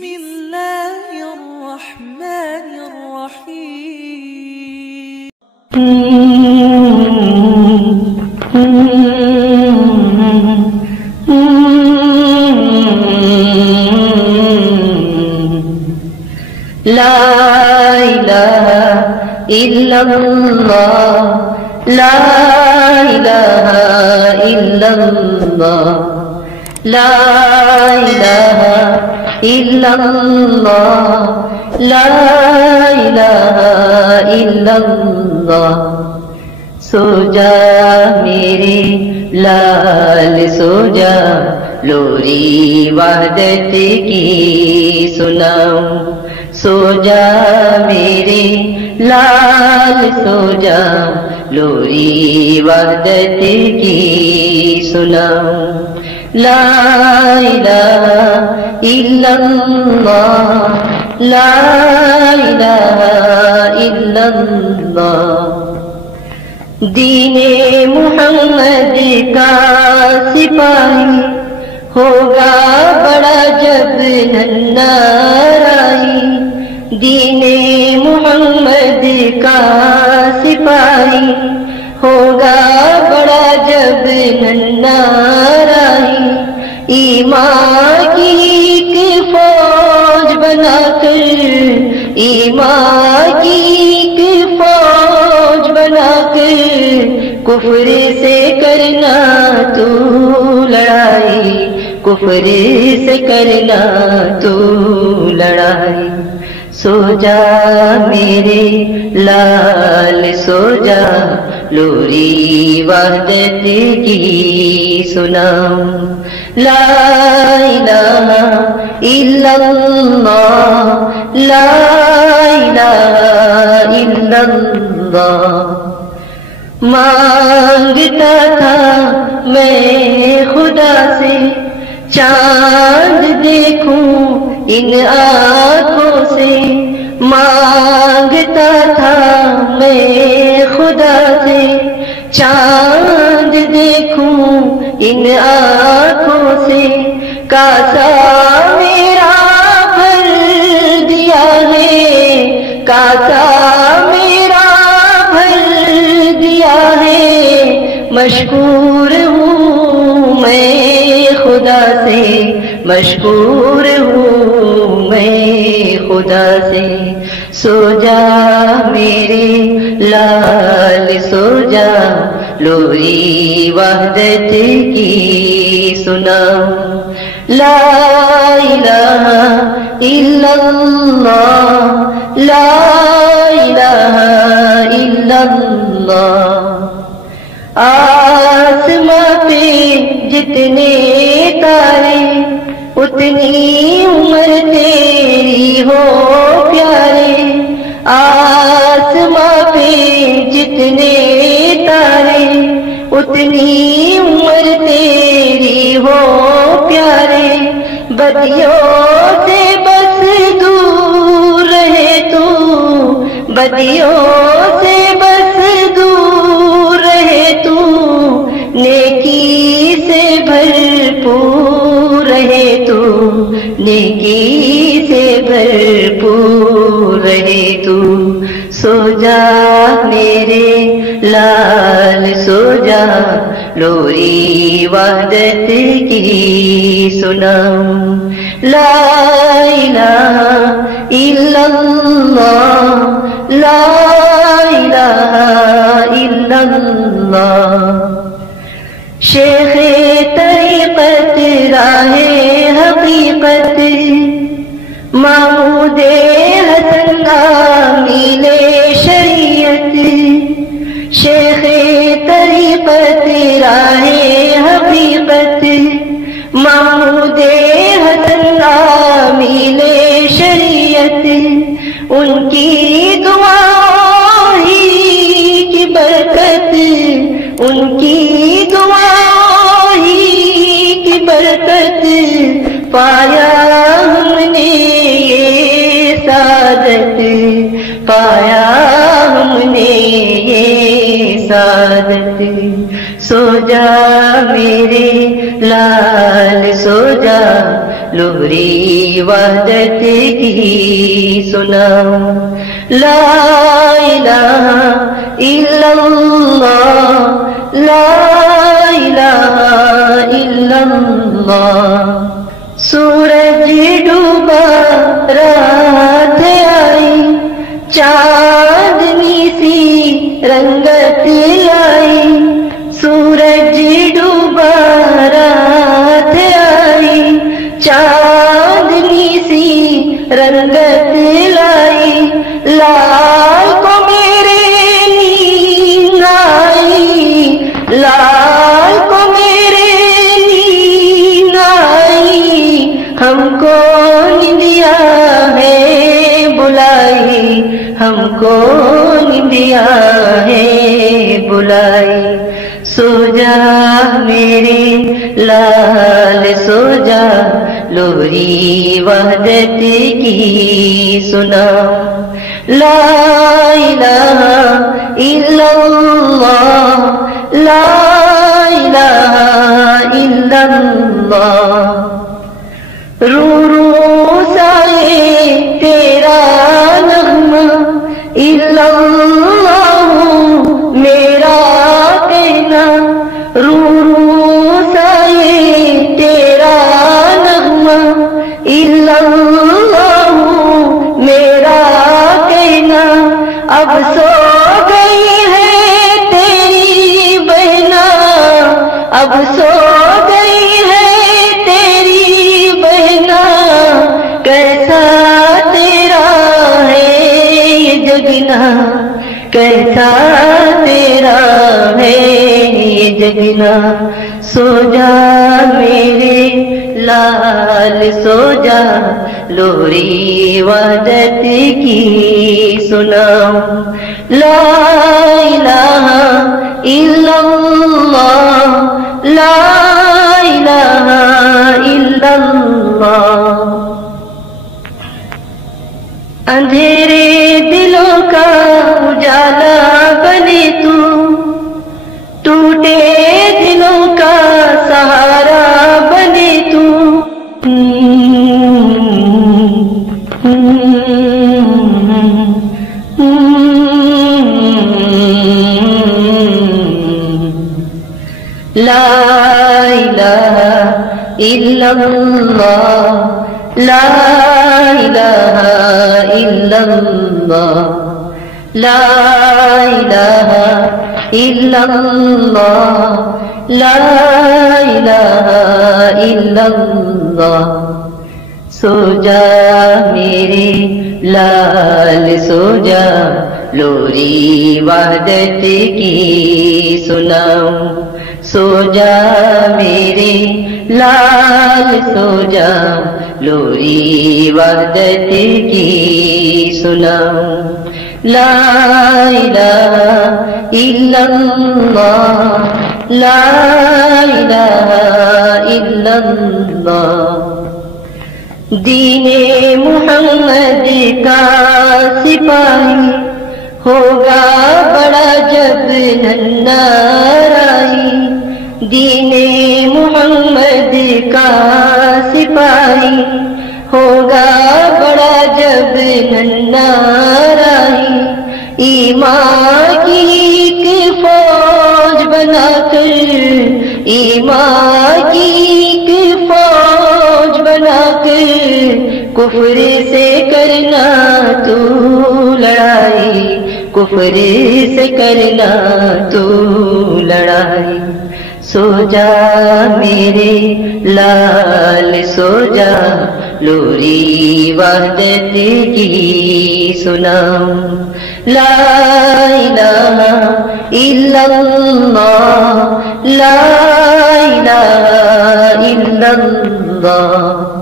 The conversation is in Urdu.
بسم الله الرحمن الرحيم. لا إله إلا الله لا إله إلا الله لا إله إلا الله لا إله إلا الله سو جا میرے لال سو جا لوری وحدت کی سناؤں سو جا میرے لال سو جا لوری وحدت کی سناؤں لا الہ الا اللہ لا الہ الا اللہ دین محمد کا سپاہی ہوگا بڑا جب ننارائی دین محمد کا سپاہی ہوگا بڑا جب ننارائی ایمان کی ایک فوج بنا کر ایمان کی ایک فوج بنا کر کفر سے کرنا تو لڑائی کفر سے کرنا تو لڑائی سو جا میرے لال سو جا لوری وحدت کی سناؤں لا الہ الا اللہ لا الہ الا اللہ مانگتا تھا میں خدا سے چاند دیکھوں ان آنکھوں سے مانگتا تھا میں خدا سے چاند دیکھوں ان آنکھوں سے کاسا میرا بھر دیا ہے کاسا میرا بھر دیا ہے مشکور ہوں میں خدا سے مشکور ہوں میں خدا سے سو جا میرے لال سو جا لوری وحدت کی سناؤں لا الہ الا اللہ لا الہ الا اللہ آسماں پہ جتنے تارے اتنی عمر تیری ہو پیارے آسماں پہ جتنے تارے اتنی عمر تیری ہو پیارے بدیوں سے بس دور رہے تو بدیوں سے بس دور رہے تو نیکی سے بھرپور رہے تو نیکی سے بھرپور رہے تو سو جا میرے لال سو جا لوری وحدت کی سناؤں لا الہ الا اللہ لا الہ الا اللہ شیخ طریقت راہ حقیقت محمود حسن عامل شریعت شیخ طریقت راہ حقیقت محمود حسن عامل شریعت ان کی دعا ہی کی برکت ان کی دعا ہی کی برکت پایا ہم نے یہ سعادت پایا ہم نے یہ سعادت سو جا میرے لال سو جا لوری وحدت کی سناؤں. لا الہ الا اللہ، لا الہ الا اللہ. سورج ڈوبا رات آئی، چاندنی سی رنگت لائی. سورج ڈوبا رات آئی، چاندنی سی رنگت لائی. لال کو میرے نیند آئی، لال کو میرے نیند آئی. ہم کو نیندیا ہے بلائی، ہم کو نیندیا ہے بلائی. سو جا میرے لال سو جا، لوری وحدت کی سناؤں. لا الہ الا اللہ، لا الہ الا اللہ. رو رو سائے تیرا نغمہ، الا اللہ میرا کہنا. رو رو سائے تیرا نغمہ، الا اللہ میرا کہنا. اب سو گئی ہے تیری بہنا، اب سو گئی ہے تیری بہنا. کیسا تیرا ہے یہ جگنا، کیسا تیرا ہے یہ جگنا. سو جا میرے لال سو جا، لوری وحدت کی سناؤں. لا الہ الا اللہ، لا الہ الا اللہ. اندھیرے دلوں کا اجالا بنے تو، ٹوٹے دلوں کا سہارا بنے تو. لا الہ الا اللہ، لا الہ الا اللہ، لا الہ الا اللہ، لا الہ الا اللہ. سو جا میرے لال سو جا، لوری وحدت کی سناؤں. سو جا میرے لال سو جا، لوری وحدت کی سناؤں. لا الہ الا اللہ، لا الہ الا اللہ. دین محمد کا سپاہی ہوگا بڑا جب ننار آئی. دین محمد کا سپاہی ہوگا بڑا جب ننار آئی. ایمان کی ایک فوج بنا کر، ایمان کی ایک فوج بنا کر، کفر سے کرنا تو لڑائی، کفر سے کرنا تو لڑائی. سو جا میرے لال سو جا، لوری وحدت کی سناؤں. لا الہ الا اللہ، لا الہ الا اللہ.